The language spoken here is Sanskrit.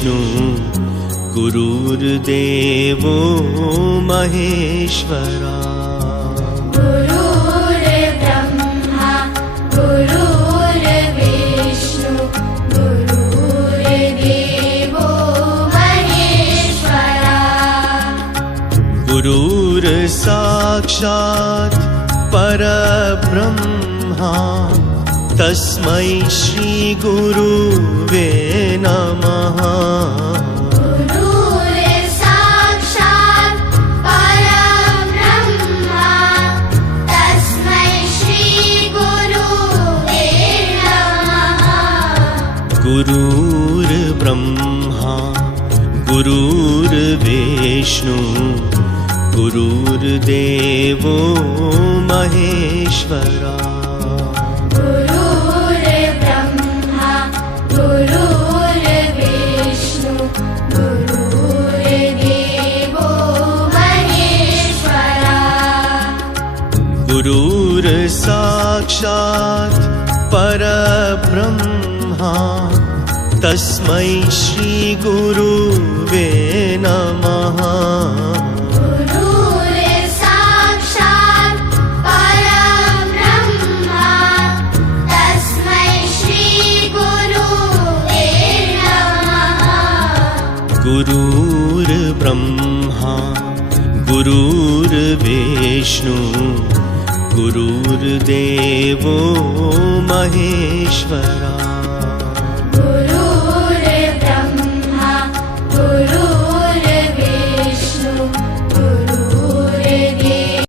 गुरुर्विष्णु गुरुर्देवो महेश्वरा। गुरुर्ब्रह्मा गुरुर्विष्णु गुरुर्देवो महेश्वरा। गुरुर्साक्षात् परब्रह्मा तस्मै श्री गुरुवे नमः। गुरुर्साक्षात् परब्रह्मा तस्मै श्री गुरुवे नमः। गुरुर्ब्रह्मा गुरुर्विष्णु गुरुर्देवो महेश्वरा। गुरुर्ब्रह्मा गुरुर्विष्णु गुरुर्देवो महेश्वरा। गुरुर्साक्षात् परब्रह्मा तस्मै श्री गुरुवे नमः। गुरुर्साक्षात् परब्रह्मा तस्मै श्री गुरुवे नमः। गुरुर्ब्रह्मा गुरुर्विष्णु गुरुर्देवो महेश्वरा।